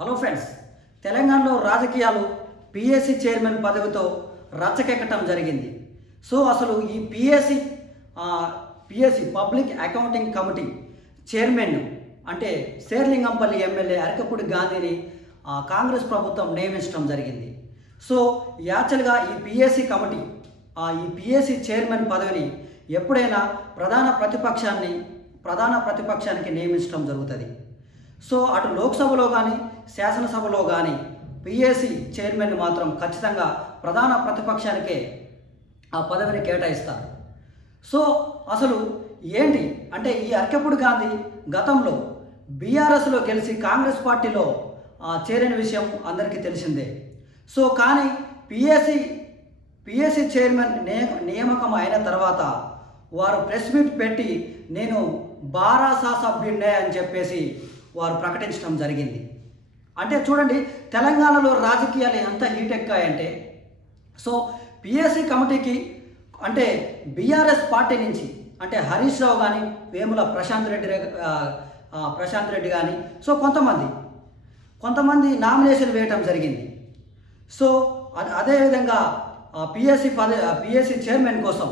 Hello friends, తెలంగాణలో రాజకీయాలు PSC chairman పదవితో రచ్చకెక్కటం జరిగింది. సో అసలు ఈ PSC public accounting committee chairman అంటే శేర్లింగంపల్లి ఎమ్మెల్యే అరకపూడి గాంధీని కాంగ్రెస్ ప్రభుత్వం నియమించడం జరిగింది. సో యాక్చువల్గా ఈ పిఎస్సి చైర్మన్ పదవిని ఎప్పుడైనా ప్రధాన ప్రతిపక్షానికి నియమించడం జరుగుతుంది. సో అటు లోక్సభలో కానీ శాసనసభలో కానీ పిఎస్సి చైర్మన్ మాత్రం ఖచ్చితంగా ప్రధాన ప్రతిపక్షానికే ఆ పదవిని కేటాయిస్తారు. సో అసలు ఏంటి అంటే ఈ అరకపూడి గాంధీ గతంలో బీఆర్ఎస్లో గెలిచి కాంగ్రెస్ పార్టీలో చేరిన విషయం అందరికీ తెలిసిందే. సో కానీ పిఎస్సి చైర్మన్ నియామకం అయిన తర్వాత వారు ప్రెస్ మీట్ పెట్టి నేను బారాసా సభ్యుడినే అని చెప్పేసి వారు ప్రకటించడం జరిగింది. అంటే చూడండి తెలంగాణలో రాజకీయాలు ఎంత హీట్ ఎక్కాయంటే, సో పిఎస్సి కమిటీకి అంటే బీఆర్ఎస్ పార్టీ నుంచి అంటే హరీష్ రావు కానీ వేముల ప్రశాంత్ రెడ్డి కానీ సో కొంతమంది నామినేషన్ వేయటం జరిగింది. సో అదేవిధంగా పిఎస్సి చైర్మన్ కోసం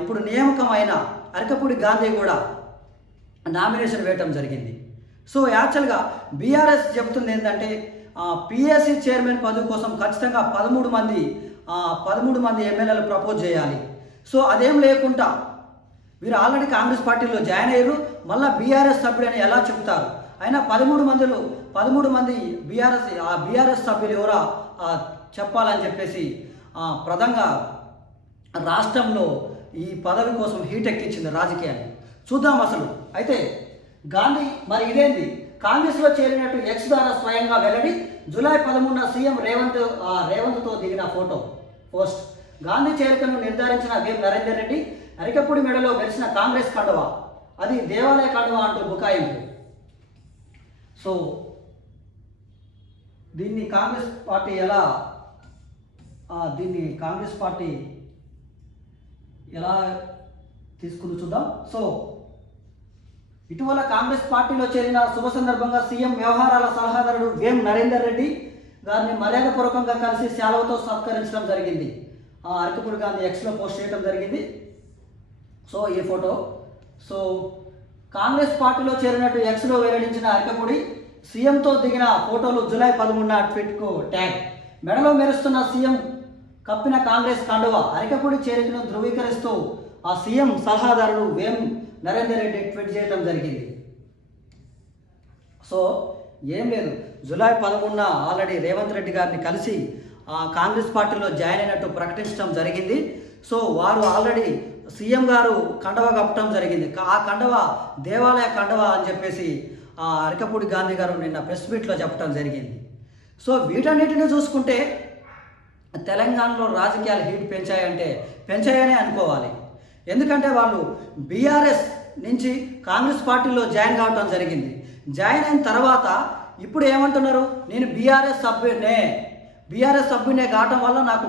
ఇప్పుడు నియామకం అయిన అరకపూడి గాంధీ కూడా నామినేషన్ వేయటం జరిగింది. సో యాక్చువల్గా బీఆర్ఎస్ చెబుతుంది ఏంటంటే పిఎస్సి చైర్మన్ పదవి కోసం ఖచ్చితంగా 13 మంది ఎమ్మెల్యేలు ప్రపోజ్ చేయాలి. సో అదేం లేకుండా వీరు ఆల్రెడీ కాంగ్రెస్ పార్టీలో జాయిన్ అయ్యారు, మళ్ళీ బీఆర్ఎస్ సభ్యుడని ఎలా చెప్తారు? అయినా 13 మంది బీఆర్ఎస్ సభ్యులు ఎవరో చెప్పాలని చెప్పేసి ప్రధానంగా రాష్ట్రంలో ఈ పదవి కోసం హీట్ ఎక్కించింది రాజకీయాన్ని. చూద్దాం అసలు. అయితే గాంధీ మరి ఇదేంది కాంగ్రెస్లో చేరినట్టు ఎక్స్ ద్వారా స్వయంగా వెల్లడి. జూలై 13న సీఎం రేవంత్తో దిగిన పోస్ట్. గాంధీ చేరికను నిర్ధారించిన వేం నరేందర్ రెడ్డి అరకపూడి మెడలో వెలిసిన కాంగ్రెస్ కండువా, అది దేవాలయ కండువా అంటూ బుకాయింపు. సో దీన్ని కాంగ్రెస్ పార్టీ ఎలా తీసుకుంది చూద్దాం. సో ఇటీవల కాంగ్రెస్ పార్టీలో చేరిన శుభ సందర్భంగా సీఎం వ్యవహారాల సలహాదారుడు వేం నరేందర్ రెడ్డి గారిని మర్యాదపూర్వకంగా కలిసి శాలువతో సత్కరించడం జరిగింది. అరకపూడి గాంధీ ఎక్స్లో పోస్ట్ చేయడం జరిగింది. సో ఈ ఫోటో. సో కాంగ్రెస్ పార్టీలో చేరినట్టు ఎక్స్లో వెల్లడించిన అరకపూడి సీఎంతో దిగిన ఫోటోలు జూలై 13న ట్వీట్కు ట్యాగ్. మెడలో మెరుస్తున్న సీఎం కప్పిన కాంగ్రెస్ కండువా, అరకపూడి చేరికను ధృవీకరిస్తూ ఆ సీఎం సలహాదారుడు వేం నరేందర్ రెడ్డి ట్వీట్ చేయడం జరిగింది. సో ఏం లేదు, జూలై 13న ఆల్రెడీ రేవంత్ రెడ్డి గారిని కలిసి కాంగ్రెస్ పార్టీలో జాయిన్ అయినట్టు ప్రకటించడం జరిగింది. సో వారు ఆల్రెడీ సీఎం గారు కండవా కప్పటం జరిగింది. ఆ కండవా దేవాలయ కండవా అని చెప్పేసి అరకపూడి గాంధీ గారు నిన్న ప్రెస్ మీట్లో చెప్పడం జరిగింది. సో వీటన్నిటిని చూసుకుంటే తెలంగాణలో రాజకీయాలు హీట్ పెంచాయనే అనుకోవాలి. ఎందుకంటే వాళ్ళు బీఆర్ఎస్ నుంచి కాంగ్రెస్ పార్టీలో జాయిన్ కావటం జరిగింది. జాయిన్ అయిన తర్వాత ఇప్పుడు ఏమంటున్నారు, నేను బీఆర్ఎస్ సభ్యునే కావటం వల్ల నాకు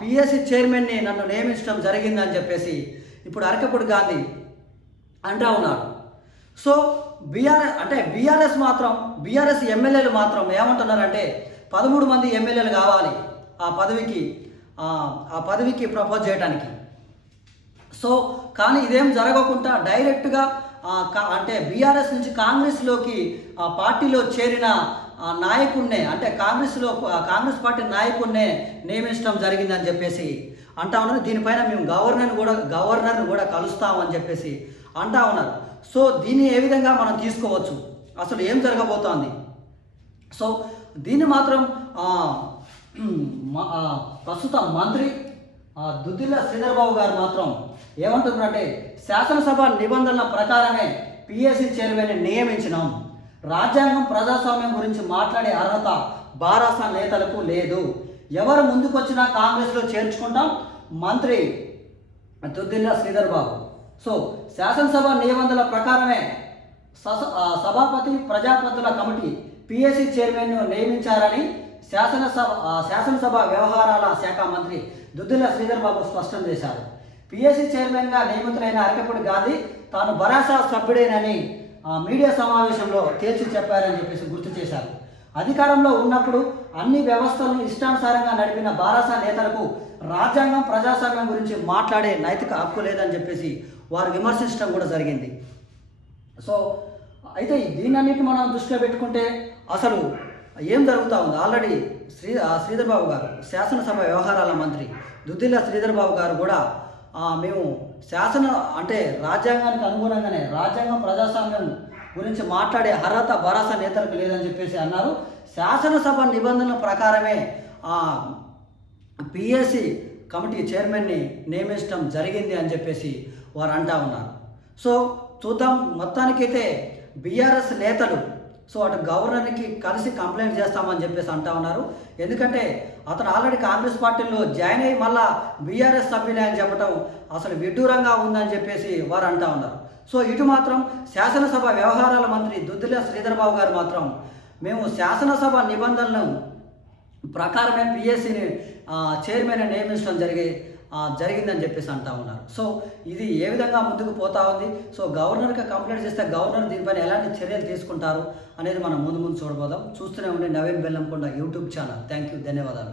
పిఎస్సి చైర్మన్ని నన్ను నియమించడం జరిగిందని చెప్పేసి ఇప్పుడు అరకపూడి గాంధీ అంటూ ఉన్నారు. సో బీఆర్ఎస్ ఎమ్మెల్యేలు మాత్రం ఏమంటున్నారంటే 13 మంది ఎమ్మెల్యేలు కావాలి ఆ పదవికి ప్రపోజ్ చేయడానికి. సో కానీ ఇదేం జరగకుండా డైరెక్ట్గా అంటే బీఆర్ఎస్ నుంచి కాంగ్రెస్లోకి పార్టీలో చేరిన నాయకుడినే అంటే కాంగ్రెస్ పార్టీ నాయకుడినే నియమించడం జరిగిందని చెప్పేసి అంటా ఉన్నారు. దీనిపైన మేము గవర్నర్ని కూడా కలుస్తామని చెప్పేసి అంటా ఉన్నారు. సో దీన్ని ఏ విధంగా మనం తీసుకోవచ్చు, అసలు ఏం జరగబోతోంది? సో దీన్ని మాత్రం ప్రస్తుత మంత్రి దుద్దిల్ల శ్రీధర్ బాబు గారు మాత్రం ఏమంటున్నారంటే శాసనసభ నిబంధనల ప్రకారమే పిఎస్సి చైర్మన్ని నియమించినాం. రాజ్యాంగం ప్రజాస్వామ్యం గురించి మాట్లాడే అర్హత బారాసా నేతలకు లేదు. ఎవరు ముందుకొచ్చినా కాంగ్రెస్లో చేర్చుకుంటాం. మంత్రి దుద్దిల్ల శ్రీధర్ బాబు. సో శాసనసభ నిబంధనల ప్రకారమే సభాపతి ప్రజాపతుల కమిటీ పిఎస్సి చైర్మన్ను నియమించారని శాసనసభ వ్యవహారాల శాఖ మంత్రి దుద్దిల్ల శ్రీధర్ బాబు స్పష్టం చేశారు. పిఎస్సి చైర్మన్గా నియమితులైన అరకపూడి గాంధీ తాను బరాసా సభ్యుడేనని మీడియా సమావేశంలో తేల్చి చెప్పారని చెప్పేసి గుర్తు చేశారు. అధికారంలో ఉన్నప్పుడు అన్ని వ్యవస్థలను ఇష్టానుసారంగా నడిపిన బారాస నేతలకు రాజ్యాంగం ప్రజాస్వామ్యం గురించి మాట్లాడే నైతిక హక్కు లేదని చెప్పేసి వారు విమర్శించడం కూడా జరిగింది. సో అయితే దీనన్నిటి మనం దృష్టిలో పెట్టుకుంటే అసలు ఏం జరుగుతూ ఉంది? ఆల్రెడీ శ్రీధర్ బాబు గారు, శాసనసభ వ్యవహారాల మంత్రి దుద్దిల్ల శ్రీధర్ బాబు గారు కూడా మేము అంటే రాజ్యాంగానికి అనుగుణంగానే రాజ్యాంగం ప్రజాస్వామ్యం గురించి మాట్లాడే అర్హత బారాస నేతలకు లేదని చెప్పేసి అన్నారు. శాసనసభ నిబంధనల ప్రకారమే పిఎస్సి కమిటీ చైర్మన్ని నియమించడం జరిగింది అని చెప్పేసి వారు అంటా ఉన్నారు. సో చూద్దాం. మొత్తానికైతే బీఆర్ఎస్ నేతలు అటు గవర్నర్కి కలిసి కంప్లైంట్ చేస్తామని చెప్పేసి అంటా ఉన్నారు. ఎందుకంటే అతను ఆల్రెడీ కాంగ్రెస్ పార్టీలో జాయిన్ అయ్యి మళ్ళా బీఆర్ఎస్ సభ్యులే అని చెప్పడం అసలు విడ్డూరంగా ఉందని చెప్పేసి వారు అంటా ఉన్నారు. సో ఇటు మాత్రం శాసనసభ వ్యవహారాల మంత్రి దుద్దిల్ల శ్రీధర్ బాబు గారు మాత్రం మేము శాసనసభ నిబంధనలను ప్రకారమే పిఎస్సిని చైర్మన్ నియమించడం జరిగిందని చెప్పేసి అంటా ఉన్నారు. సో ఇది ఏ విధంగా ముందుకు పోతా ఉంది? సో గవర్నర్కి కంప్లైంట్ చేస్తే గవర్నర్ దీనిపైన ఎలాంటి చర్యలు తీసుకుంటారు అనేది మనం ముందు చూడబోదాం. చూస్తూనే ఉండే Naveen Bellamkonda YouTube channel. Thank you, ధన్యవాదాలు.